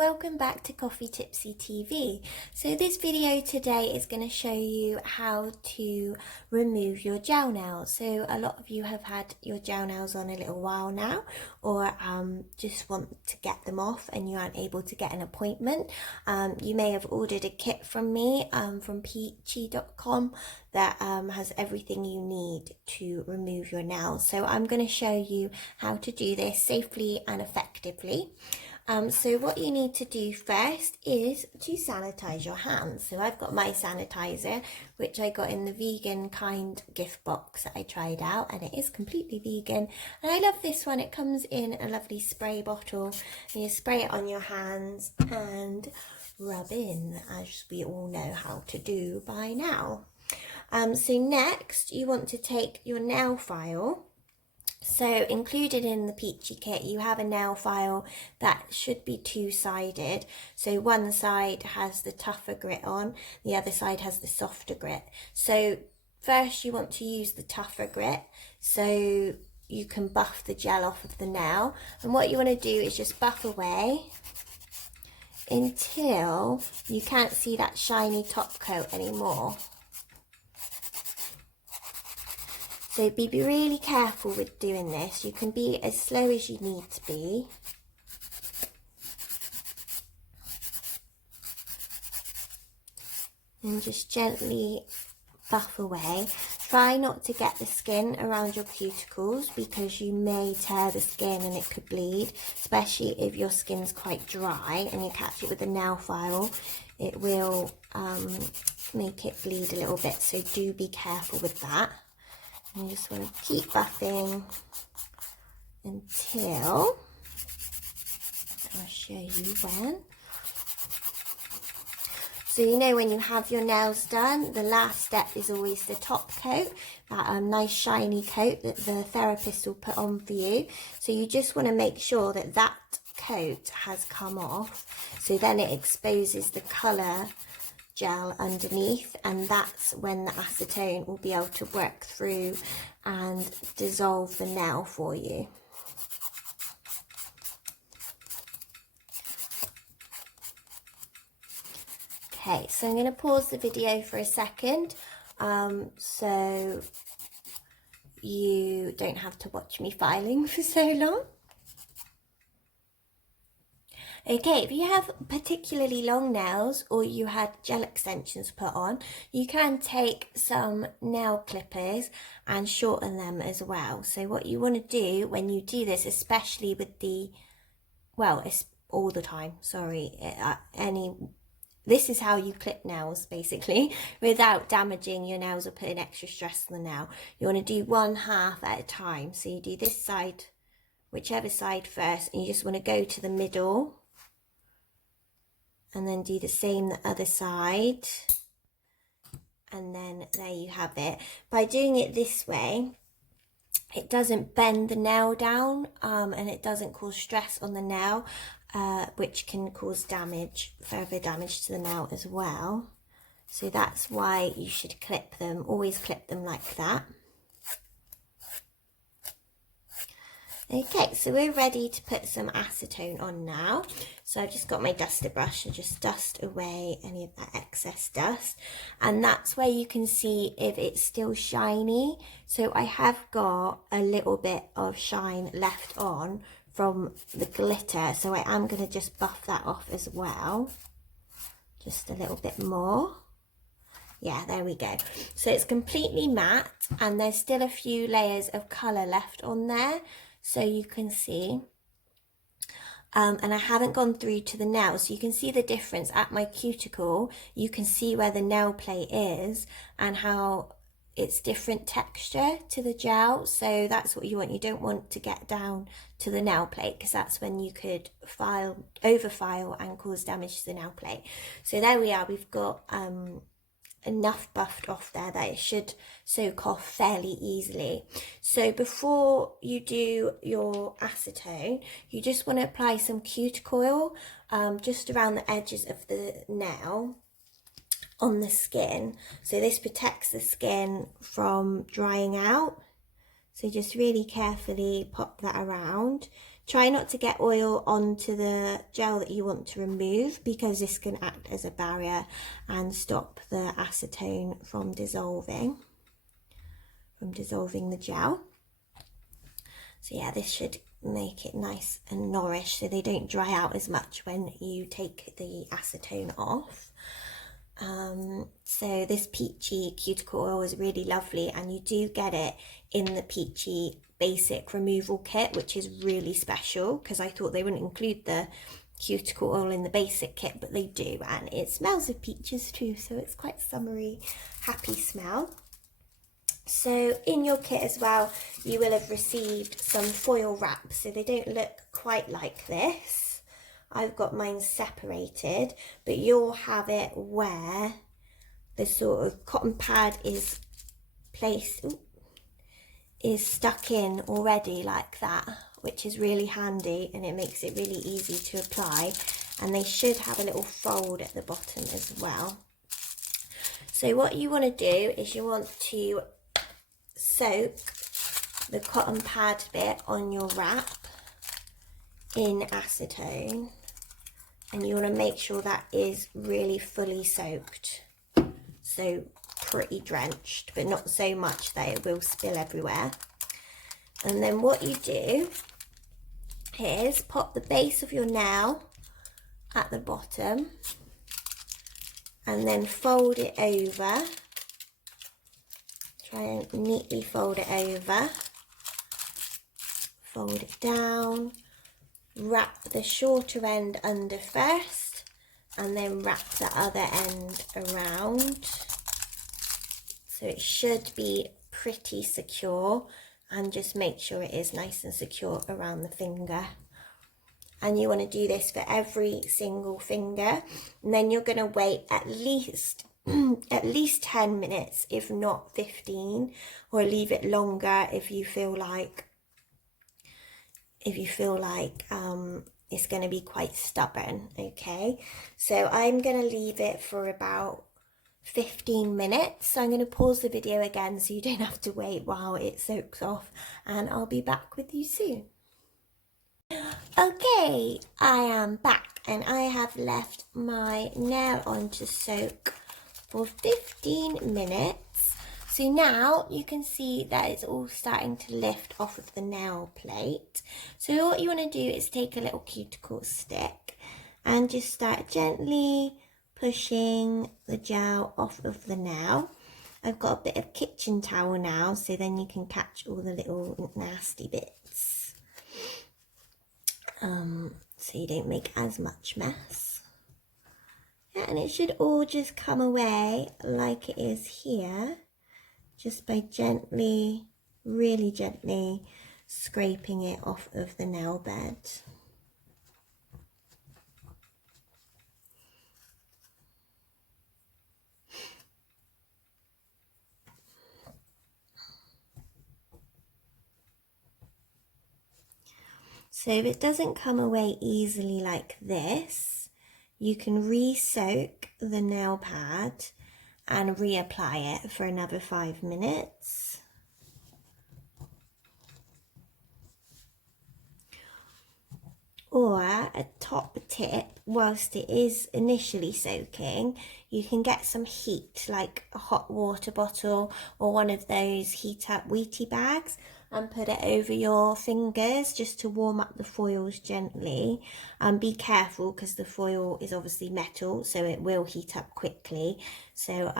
welcome back to Coffee Tipsy TV. So this video today is going to show you how to remove your gel nails. So a lot of you have had your gel nails on a little while now, or just want to get them off and you aren't able to get an appointment. You may have ordered a kit from me from peachy.com that has everything you need to remove your nails. So I'm going to show you how to do this safely and effectively. So what you need to do first is to sanitize your hands. So I've got my sanitizer, which I got in the vegan kind gift box that I tried out, and it is completely vegan. And I love this one. It comes in a lovely spray bottle, and you spray it on your hands and rub in, as we all know how to do by now. So next you want to take your nail file. So included in the Peachy kit, you have a nail file that should be two-sided. So one side has the tougher grit on, the other side has the softer grit. So first you want to use the tougher grit so you can buff the gel off of the nail. And what you want to do is just buff away until you can't see that shiny top coat anymore. So be really careful with doing this. You can be as slow as you need to be. And just gently buff away. Try not to get the skin around your cuticles because you may tear the skin and it could bleed, especially if your skin's quite dry and you catch it with a nail file. It will make it bleed a little bit, so do be careful with that. You just want to keep buffing until, I'll show you when. So you know when you have your nails done, the last step is always the top coat, that nice shiny coat that the therapist will put on for you. So you just want to make sure that that coat has come off, so then it exposes the colour gel underneath, and that's when the acetone will be able to work through and dissolve the nail for you. Okay, so I'm going to pause the video for a second so you don't have to watch me filing for so long. Okay, if you have particularly long nails or you had gel extensions put on, you can take some nail clippers and shorten them as well. So what you want to do when you do this, especially with the, well, it's all the time, sorry, this is how you clip nails basically without damaging your nails or putting extra stress on the nail. You want to do one half at a time. So you do this side, whichever side first, and you just want to go to the middle. And then do the same the other side, and then there you have it. By doing it this way, it doesn't bend the nail down and it doesn't cause stress on the nail, which can cause damage, further damage to the nail as well. So that's why you should clip them, always clip them like that. Okay, so we're ready to put some acetone on now. So I've just got my duster brush to just dust away any of that excess dust. And that's where you can see if it's still shiny. So I have got a little bit of shine left on from the glitter. So I am going to just buff that off as well. Just a little bit more. Yeah, there we go. So it's completely matte and there's still a few layers of colour left on there. So you can see, and I haven't gone through to the nail, so you can see the difference at my cuticle. You can see where the nail plate is and how it's different texture to the gel. So that's what you want. You don't want to get down to the nail plate because that's when you could over file and cause damage to the nail plate. So there we are. We've got enough buffed off there that it should soak off fairly easily. So before you do your acetone, you just want to apply some cuticle oil just around the edges of the nail on the skin. So this protects the skin from drying out. So just really carefully pop that around Try not to get oil onto the gel that you want to remove, because this can act as a barrier and stop the acetone from dissolving the gel. So yeah, this should make it nice and nourished so they don't dry out as much when you take the acetone off. So this peachy cuticle oil is really lovely, and you do get it in the peachy basic removal kit, which is really special because I thought they wouldn't include the cuticle oil in the basic kit, but they do, and it smells of peaches too, so it's quite summery, happy smell. So in your kit as well, you will have received some foil wrap, so they don't look quite like this. I've got mine separated, but you'll have it where the sort of cotton pad is placed, is stuck in already like that, which is really handy, and it makes it really easy to apply. And they should have a little fold at the bottom as well. So what you want to do is you want to soak the cotton pad bit on your wrap in acetone, and you want to make sure that is really fully soaked, so pretty drenched, but not so much that it will spill everywhere. And then what you do is pop the base of your nail at the bottom and then fold it over. Try and neatly fold it over, fold it down, wrap the shorter end under first, and then wrap the other end around. So it should be pretty secure, and just make sure it is nice and secure around the finger. And you want to do this for every single finger, and then you're going to wait at least 10 minutes, if not 15, or leave it longer if you feel like it's going to be quite stubborn. Okay, so I'm going to leave it for about 15 minutes. So I'm going to pause the video again so you don't have to wait while it soaks off, and I'll be back with you soon. Okay, I am back, and I have left my nail on to soak for 15 minutes. So now you can see that it's all starting to lift off of the nail plate. So what you want to do is take a little cuticle stick and just start gently pushing the gel off of the nail. I've got a bit of kitchen towel now, so then you can catch all the little nasty bits, so you don't make as much mess. Yeah, and it should all just come away like it is here, just by gently, really gently scraping it off of the nail bed. So if it doesn't come away easily like this, you can re-soak the nail pad and reapply it for another 5 minutes. Or a top tip, whilst it is initially soaking, you can get some heat, like a hot water bottle or one of those heat up Wheatie bags, and put it over your fingers just to warm up the foils gently. Be careful because the foil is obviously metal, so it will heat up quickly. So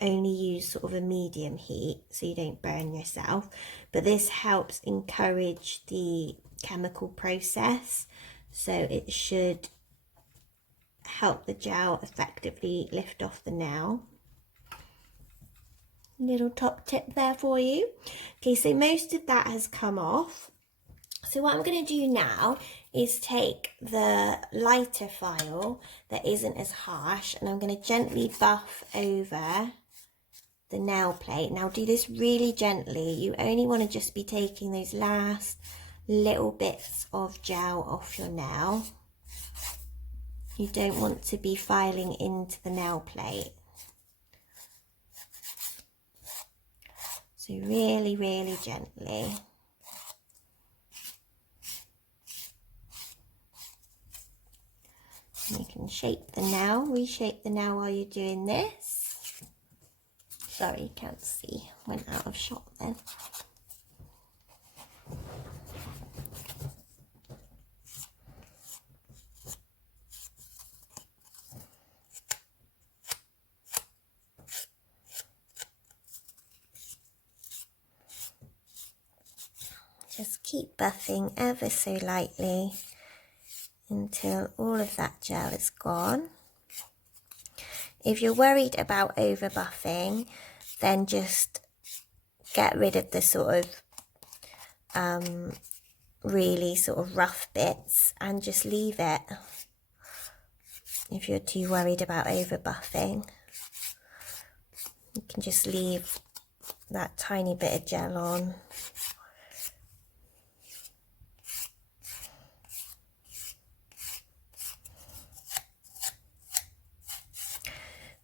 only use sort of a medium heat so you don't burn yourself. But this helps encourage the chemical process, so it should help the gel effectively lift off the nail. Little top tip there for you. Okay, so most of that has come off. So what I'm going to do now is take the lighter file that isn't as harsh, and I'm going to gently buff over the nail plate. Now do this really gently. You only want to just be taking those last little bits of gel off your nail. You don't want to be filing into the nail plate. So really, really gently. You can shape the nail, reshape the nail while you're doing this. Sorry, you can't see, went out of shot then. Just keep buffing ever so lightly until all of that gel is gone. If you're worried about over buffing, then just get rid of the sort of really sort of rough bits and just leave it if you're too worried about over buffing. You can just leave that tiny bit of gel on.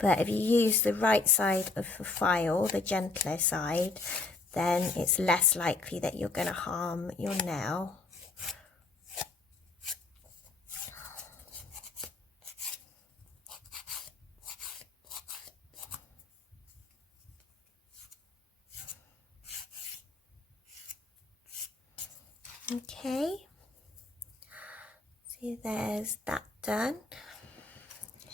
But if you use the right side of the file, the gentler side, then it's less likely that you're going to harm your nail. Okay, so there's that done.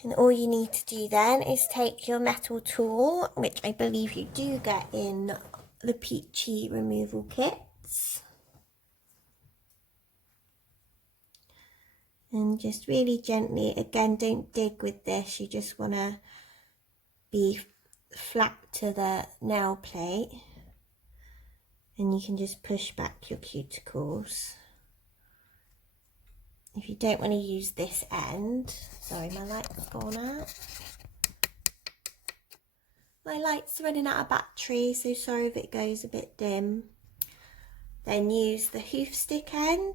And all you need to do then is take your metal tool, which I believe you do get in the Peachy removal kits. And just really gently, again, don't dig with this, you just want to be flat to the nail plate. And you can just push back your cuticles. If you don't want to use this end, sorry, my light's gone out. My light's running out of battery, so sorry if it goes a bit dim. Then use the hoof stick end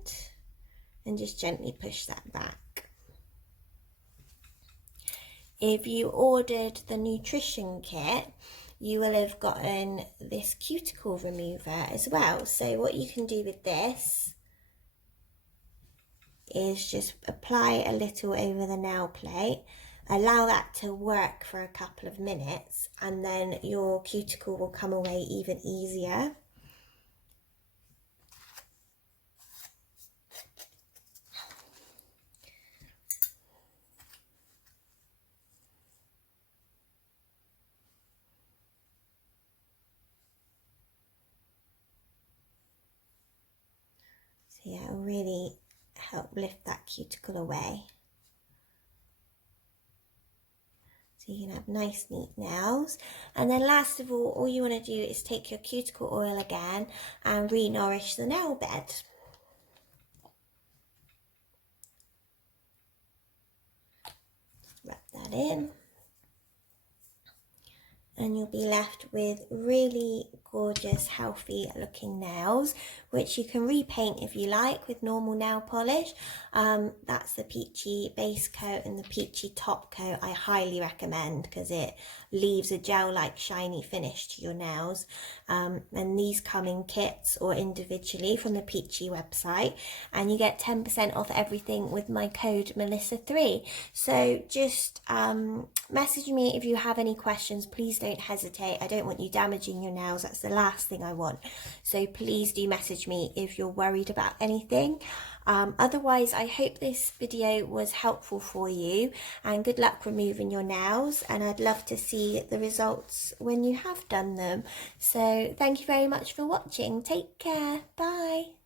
and just gently push that back. If you ordered the nutrition kit, you will have gotten this cuticle remover as well. So what you can do with this is just apply a little over the nail plate, allow that to work for a couple of minutes, and then your cuticle will come away even easier. So yeah, it'll really help lift that cuticle away. So you can have nice neat nails. And then last of all you want to do is take your cuticle oil again and re-nourish the nail bed. Rub that in. And you'll be left with really gorgeous, healthy looking nails, which you can repaint if you like with normal nail polish. That's the Peachy base coat and the Peachy top coat I highly recommend because it leaves a gel-like shiny finish to your nails. And these come in kits or individually from the Peachy website, and you get 10% off everything with my code Melissa3. So just message me if you have any questions. Please don't hesitate. I don't want you damaging your nails. That's the last thing I want. So please do message me if you're worried about anything. Otherwise, I hope this video was helpful for you, and good luck removing your nails, and I'd love to see the results when you have done them. So thank you very much for watching. Take care. Bye.